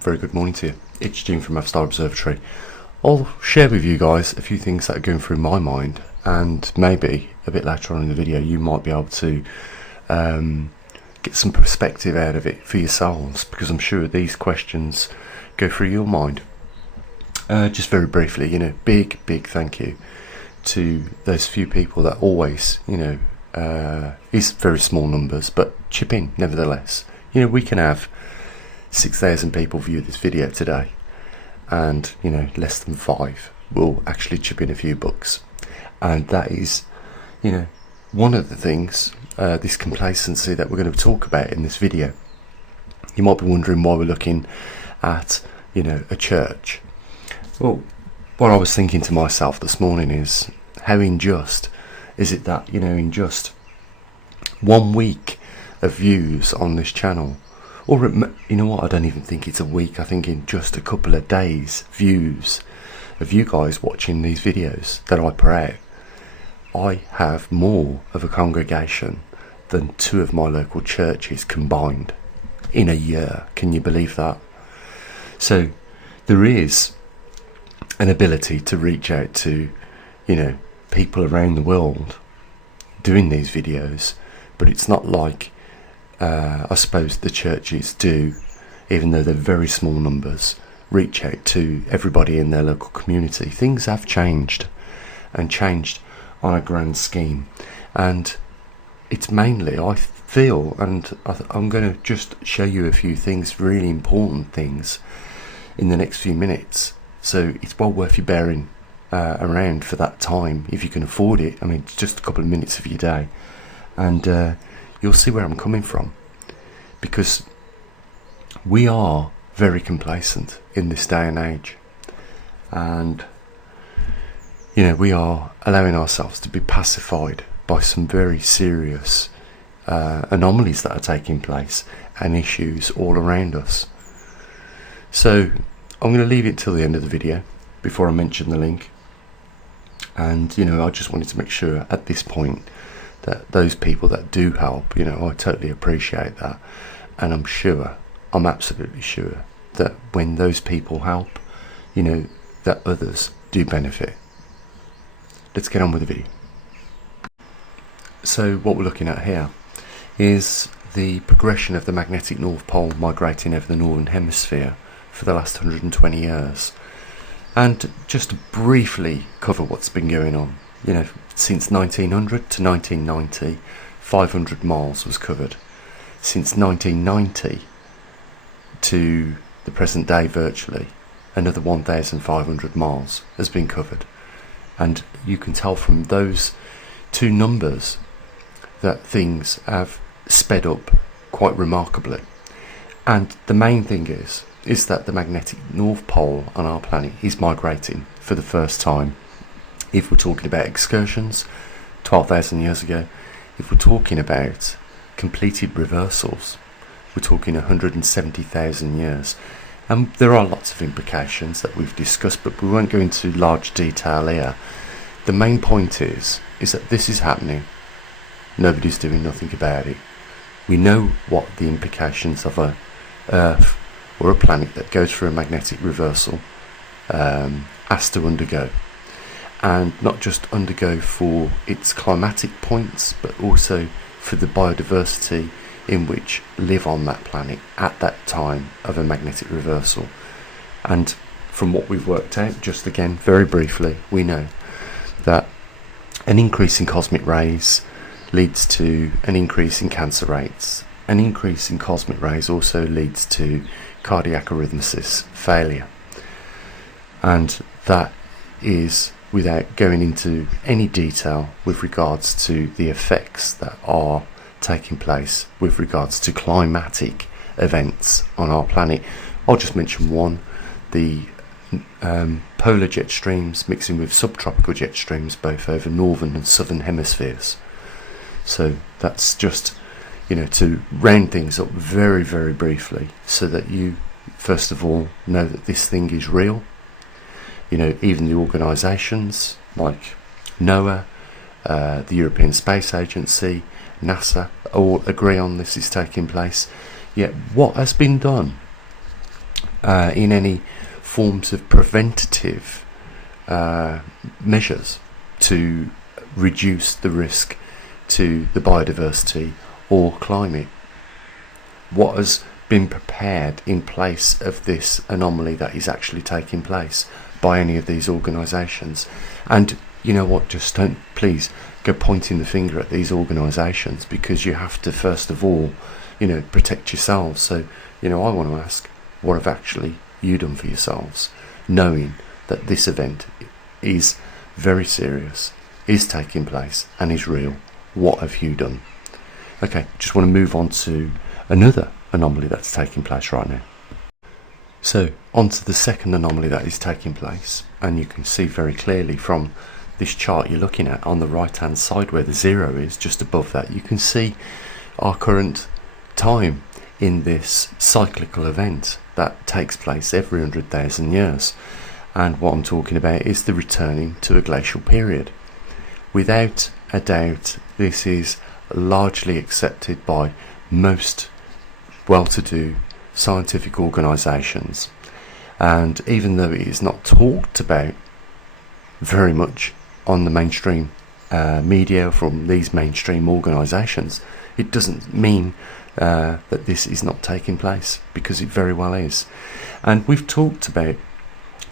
Very good morning to you. It's Jim from maverickstar Observatory. I'll share with you guys a few things that are going through my mind, and maybe a bit later on in the video you might be able to get some perspective out of it for yourselves, because I'm sure these questions go through your mind. Just very briefly, big thank you to those few people that always, is very small numbers, but chip in nevertheless. We can have 6,000 people view this video today, and less than 5 will actually chip in a few bucks, and that is one of the things, this complacency that we're going to talk about in this video. You might be wondering why we're looking at a church. Well, what I was thinking to myself this morning is, how unjust is it that in just 1 week of views on this channel, or I don't even think it's a week, I think in just a couple of days views of you guys watching these videos that I put out, I have more of a congregation than 2 of my local churches combined in a year. Can you believe that? So there is an ability to reach out to people around the world doing these videos, but it's not like I suppose the churches do, even though they're very small numbers, reach out to everybody in their local community. Things have changed, and changed on a grand scheme, and it's mainly, I feel, and I'm going to just show you a few things, really important things, in the next few minutes, so it's well worth you bearing around for that time if you can afford it. I mean, it's just a couple of minutes of your day, and you'll see where I'm coming from, because we are very complacent in this day and age, and we are allowing ourselves to be pacified by some very serious anomalies that are taking place and issues all around us. So I'm going to leave it till the end of the video before I mention the link, and I just wanted to make sure at this point that those people that do help, I totally appreciate that, and I'm absolutely sure that when those people help, that others do benefit. Let's get on with the video. So what we're looking at here is the progression of the magnetic North Pole migrating over the Northern Hemisphere for the last 120 years. And just to briefly cover what's been going on, since 1900 to 1990, 500 miles was covered. Since 1990 to the present day, virtually another 1,500 miles has been covered. And you can tell from those 2 numbers that things have sped up quite remarkably. And the main thing is that the magnetic North Pole on our planet is migrating for the first time. If we're talking about excursions 12,000 years ago, if we're talking about completed reversals, we're talking 170,000 years. And there are lots of implications that we've discussed, but we won't go into large detail here. The main point is that this is happening. Nobody's doing nothing about it. We know what the implications of a Earth or a planet that goes through a magnetic reversal has to undergo, and not just undergo for its climatic points, but also for the biodiversity in which live on that planet at that time of a magnetic reversal. And from what we've worked out, just again very briefly, we know that an increase in cosmic rays leads to an increase in cancer rates. An increase in cosmic rays also leads to cardiac arrhythmia failure, and that is without going into any detail with regards to the effects that are taking place with regards to climatic events on our planet. I'll just mention one: the polar jet streams mixing with subtropical jet streams, both over northern and southern hemispheres. So that's just to round things up very briefly, so that you first of all know that this thing is real. Even the organisations like NOAA, the European Space Agency, NASA, all agree on this is taking place. Yet what has been done in any forms of preventative measures to reduce the risk to the biodiversity or climate? What has been prepared in place of this anomaly that is actually taking place by any of these organisations? And you know what, just don't please go pointing the finger at these organisations, because you have to first of all, protect yourselves. So, I want to ask, what have actually you done for yourselves, knowing that this event is very serious, is taking place and is real? What have you done? Okay, just want to move on to another anomaly that's taking place right now. So on to the second anomaly that is taking place, and you can see very clearly from this chart you're looking at on the right hand side where the 0 is, just above that you can see our current time in this cyclical event that takes place every 100,000 years. And what I'm talking about is the returning to a glacial period. Without a doubt, this is largely accepted by most well-to-do scientific organisations, and even though it is not talked about very much on the mainstream media from these mainstream organisations, it doesn't mean that this is not taking place, because it very well is. And we've talked about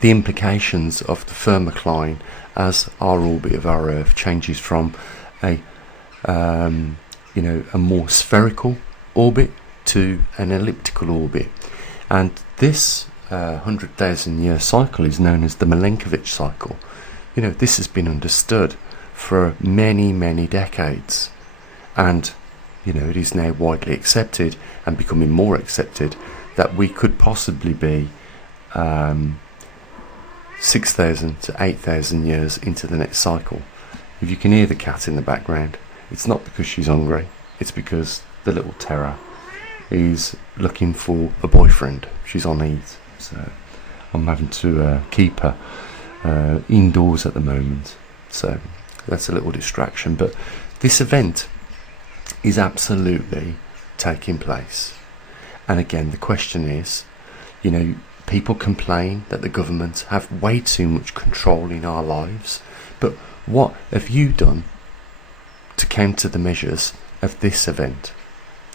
the implications of the thermocline as our orbit of our Earth changes from a more spherical orbit to an elliptical orbit, and this 100,000 year cycle is known as the Milankovitch cycle. This has been understood for many decades, and it is now widely accepted and becoming more accepted that we could possibly be 6,000 to 8,000 years into the next cycle. If you can hear the cat in the background, it's not because she's hungry, it's because the little terror is looking for a boyfriend. She's on eat, so I'm having to keep her indoors at the moment, so that's a little distraction. But this event is absolutely taking place, and again the question is, people complain that the government have way too much control in our lives, but what have you done to counter the measures of this event,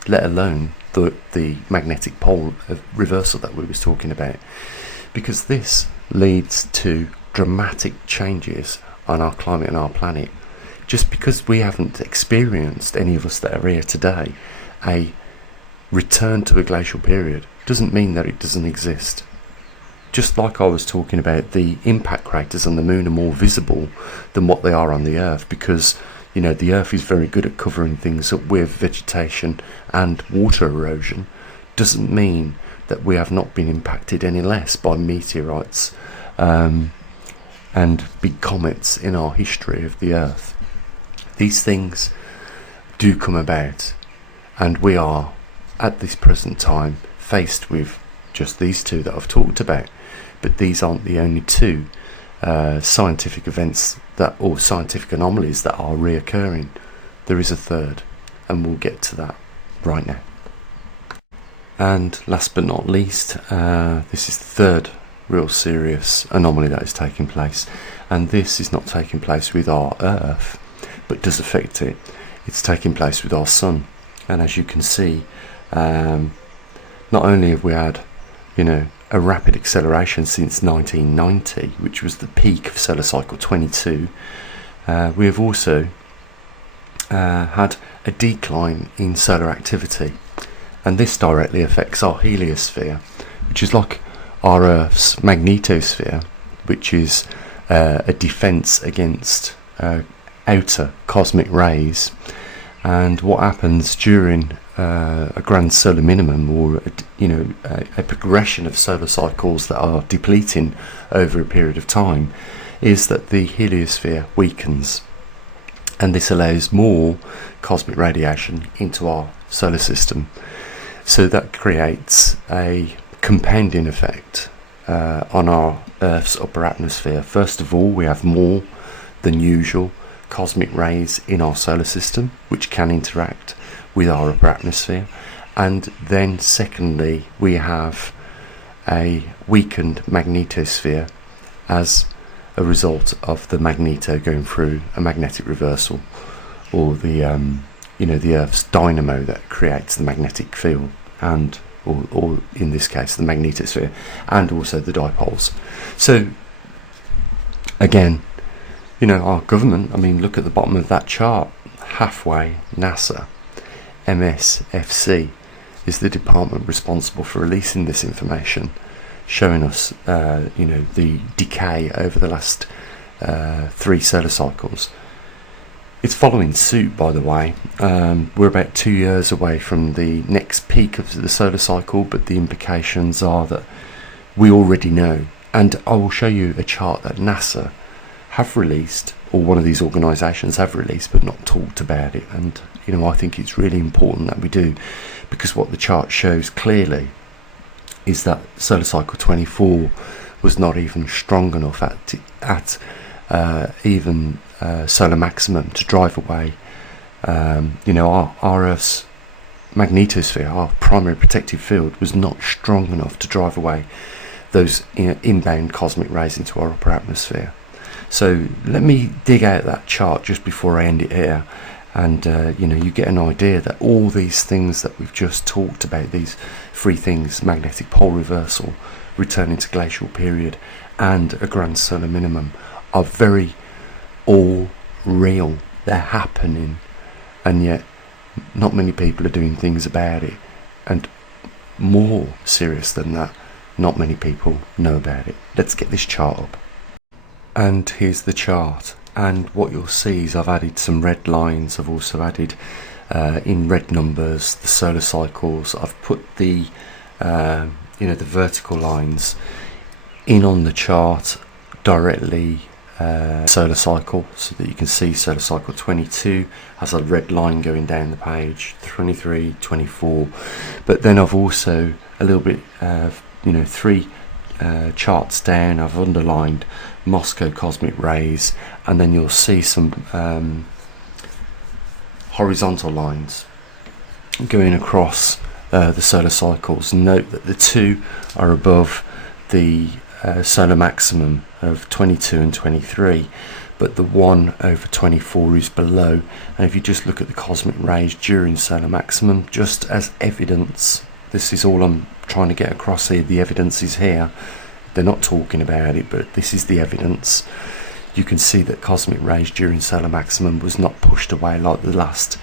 let alone the magnetic pole reversal that we was talking about? Because this leads to dramatic changes on our climate and our planet. Just because we haven't experienced, any of us that are here today, a return to a glacial period doesn't mean that it doesn't exist. Just like I was talking about, the impact craters on the moon are more visible than what they are on the Earth, because the Earth is very good at covering things up with vegetation and water erosion. Doesn't mean that we have not been impacted any less by meteorites and big comets in our history of the Earth. These things do come about, and we are at this present time faced with just these two that I've talked about. But these aren't the only two scientific events or scientific anomalies that are reoccurring. There is a third, and we'll get to that right now. And last but not least, this is the third real serious anomaly that is taking place, and this is not taking place with our Earth, but does affect it. It's taking place with our Sun, and as you can see, not only have we had a rapid acceleration since 1990, which was the peak of solar cycle 22, we have also had a decline in solar activity, and this directly affects our heliosphere, which is like our Earth's magnetosphere, which is a defense against outer cosmic rays. And what happens during a grand solar minimum, or a progression of solar cycles that are depleting over a period of time, is that the heliosphere weakens, and this allows more cosmic radiation into our solar system. So that creates a compounding effect on our Earth's upper atmosphere. First of all, we have more than usual cosmic rays in our solar system, which can interact with our upper atmosphere, and then secondly, we have a weakened magnetosphere as a result of the magneto going through a magnetic reversal, or the the Earth's dynamo that creates the magnetic field, and or in this case the magnetosphere, and also the dipoles. So again, our government, I mean, look at the bottom of that chart. Halfway, NASA, MSFC is the department responsible for releasing this information, showing us the decay over the last 3 solar cycles. It's following suit, by the way. We're about 2 years away from the next peak of the solar cycle, but the implications are that we already know. And I will show you a chart that NASA have released, or one of these organisations have released, but not talked about it. And I think it's really important that we do, because what the chart shows clearly is that solar cycle 24 was not even strong enough at even solar maximum to drive away our Earth's magnetosphere. Our primary protective field was not strong enough to drive away those inbound cosmic rays into our upper atmosphere. So let me dig out that chart just before I end it here, and you get an idea that all these things that we've just talked about, these 3 things, magnetic pole reversal, returning to glacial period, and a grand solar minimum, are very all real. They're happening, and yet not many people are doing things about it. And more serious than that, not many people know about it. Let's get this chart up. And here's the chart, and what you'll see is I've added some red lines. I've also added in red numbers the solar cycles. I've put the the vertical lines in on the chart directly solar cycle, so that you can see solar cycle 22 has a red line going down the page, 23, 24. But then I've also a little bit 3 charts down, I've underlined Moscow cosmic rays, and then you'll see some horizontal lines going across the solar cycles. Note that the 2 are above the solar maximum of 22 and 23, but the 1 over 24 is below. And if you just look at the cosmic rays during solar maximum, just as evidence, this is all I'm trying to get across here, the evidence is here. They're not talking about it, but this is the evidence. You can see that cosmic rays during solar maximum was not pushed away like the last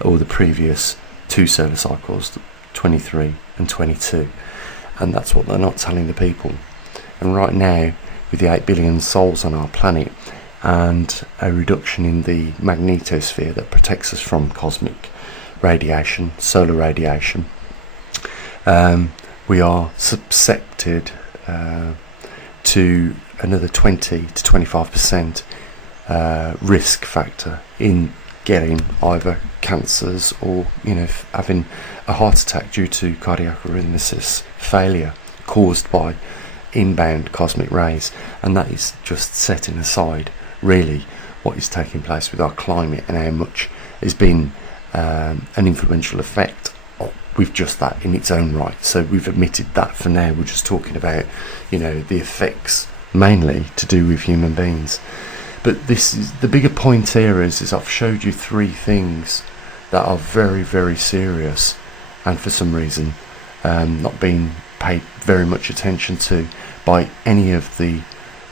or the previous 2 solar cycles, 23 and 22. And that's what they're not telling the people. And right now, with the 8 billion souls on our planet and a reduction in the magnetosphere that protects us from cosmic radiation, solar radiation, we are susceptible to another 20 to 25% risk factor in getting either cancers or having a heart attack due to cardiac arrhythmia failure caused by inbound cosmic rays. And that is just setting aside really what is taking place with our climate and how much has been an influential effect with just that in its own right. So we've admitted that for now. We're just talking about the effects mainly to do with human beings. But this is the bigger point here is I've showed you 3 things that are very, very serious, and for some reason not being paid very much attention to by any of the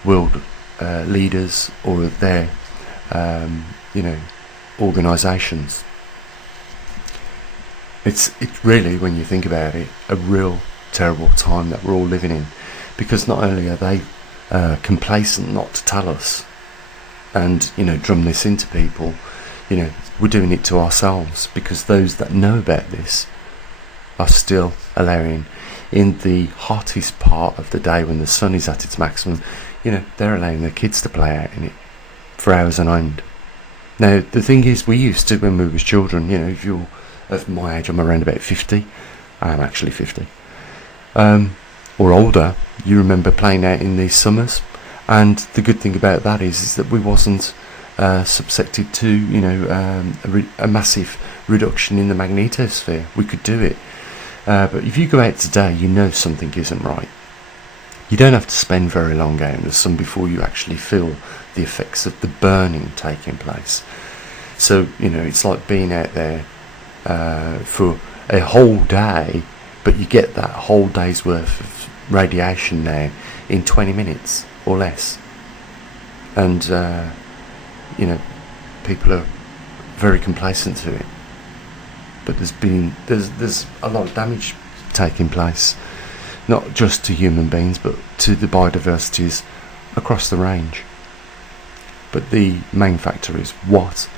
world leaders or their organisations. It's really, when you think about it, a real terrible time that we're all living in, because not only are they complacent not to tell us and drum this into people, we're doing it to ourselves, because those that know about this are still allowing, in the hottest part of the day when the sun is at its maximum, they're allowing their kids to play out in it for hours on end. Now the thing is, we used to, when we was children, if you're of my age, I'm around about 50, I am actually 50, or older, you remember playing out in these summers. And the good thing about that is that we wasn't subjected to a massive reduction in the magnetosphere. We could do it, but if you go out today, something isn't right. You don't have to spend very long out in the sun before you actually feel the effects of the burning taking place. So, you know, it's like being out there for a whole day, but you get that whole day's worth of radiation now in 20 minutes or less. And, you know, people are very complacent to it. But there's a lot of damage taking place, not just to human beings, but to the biodiversities across the range. But the main factor is, what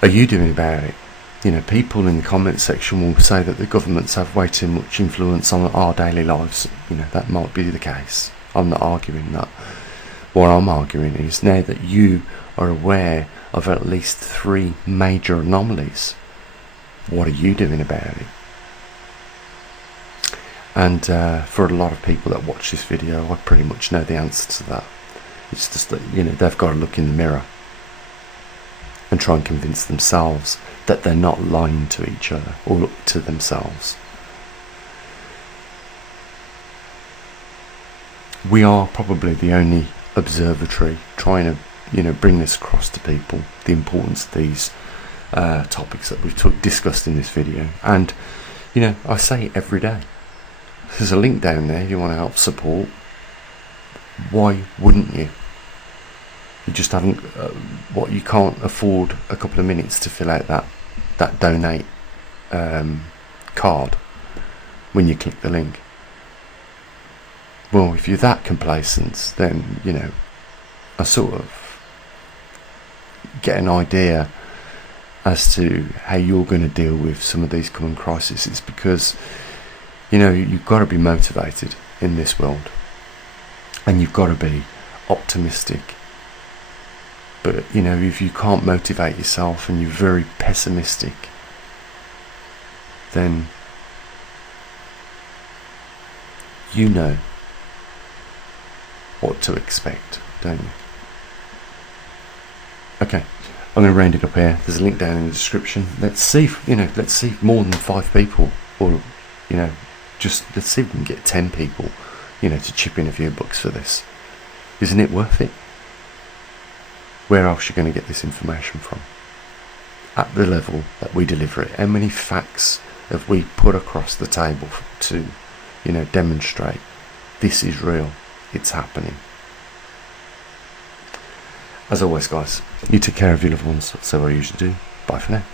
are you doing about it? You know, people in the comment section will say that the governments have way too much influence on our daily lives. You know, that might be the case. I'm not arguing that. What I'm arguing is, now that you are aware of at least 3 major anomalies, what are you doing about it? And for a lot of people that watch this video, I pretty much know the answer to that. It's just that, you know, they've got to look in the mirror and try and convince themselves that they're not lying to each other or to themselves. We are probably the only observatory trying to, you know, bring this across to people, the importance of these topics that we've discussed in this video. And, you know, I say it every day. There's a link down there if you want to help support. Why wouldn't you? You just haven't, you can't afford a couple of minutes to fill out that donate card when you click the link. Well, if you're that complacent, then, you know, I sort of get an idea as to how you're going to deal with some of these coming crises. Because, you know, you've got to be motivated in this world, and you've got to be optimistic. But, you know, if you can't motivate yourself and you're very pessimistic, then you know what to expect, don't you? Okay, I'm going to round it up here. There's a link down in the description. Let's see if more than 5 people, or, you know, let's see if we can get 10 people, you know, to chip in a few bucks for this. Isn't it worth it? Where else are you going to get this information from? At the level that we deliver it. How many facts have we put across the table to, you know, demonstrate this is real, it's happening? As always, guys, you take care of your loved ones. That's what I usually do. Bye for now.